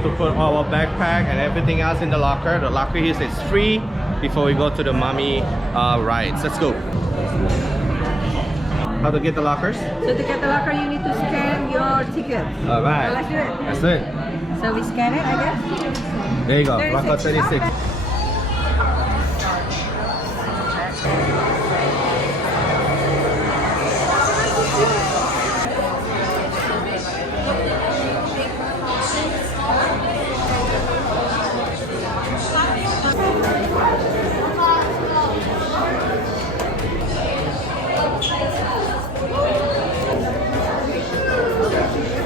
have to put our backpack and everything else in the locker. The locker here says free before we go to the mummy rides. Let's go. How to get the lockers? So to get the locker, you need to scan your ticket. All right. So let's do it. That's it. So we scan it, I guess. There you go. 36. Locker 36.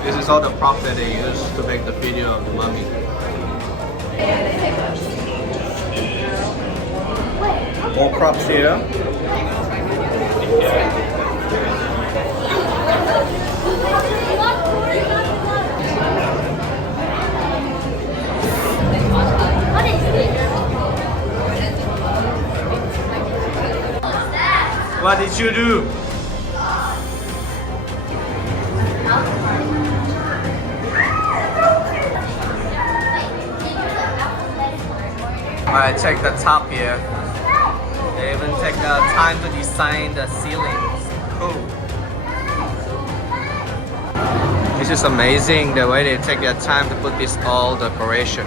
This is all the props that they use to make the video of the mummy. More props here. What did you do? Alright, check the top here. They even take the time to design the ceilings. Cool. This is amazing the way they take their time to put this all decoration.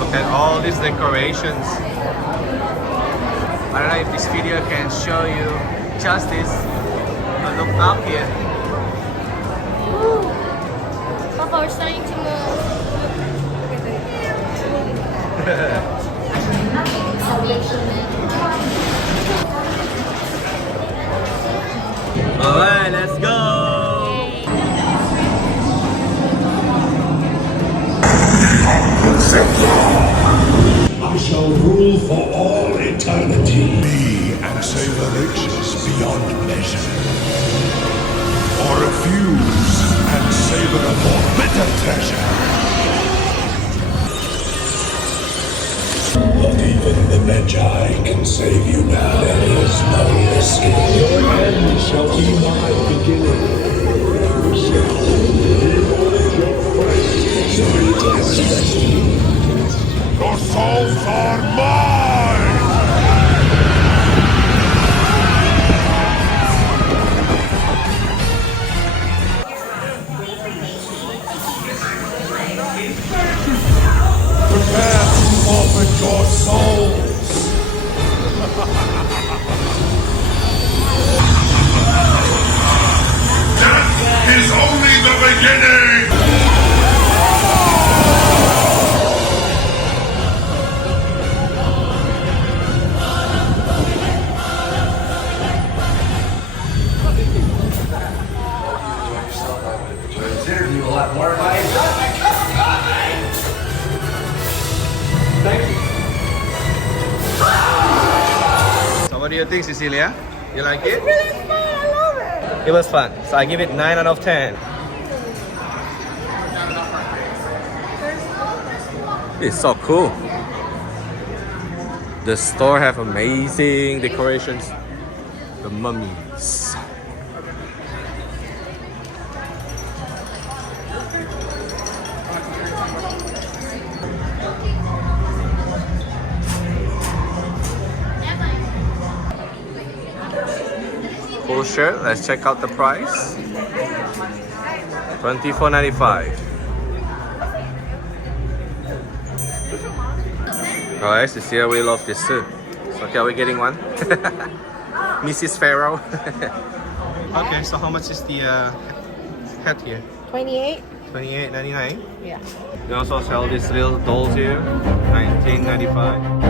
Look at all these decorations. I don't know if this video can show you justice, but look up here. Papa, we're starting to move. Alright, let's go! I shall rule for all eternity. Be and savor riches beyond measure. Or refuse and savor a more bitter treasure. But even the Magi can save you now. There is no escape. Your end shall be my beginning. Your souls are mine! Prepare to offer your souls! That is only the beginning! Interview a lot more of my Thank you. So what do you think, Cecilia? You like it? It's really fun. I love it. It was fun. So I give it 9 out of 10. It's so cool. The store have amazing decorations. The mummies. Cool shirt. Let's check out the price. $24.95. Alright, Cecilia, we love this too. So okay, are we getting one? Mrs. Pharaoh. Okay, so how much is the hat here? 28. $28.99. Yeah. They also sell these little dolls here. $19.95.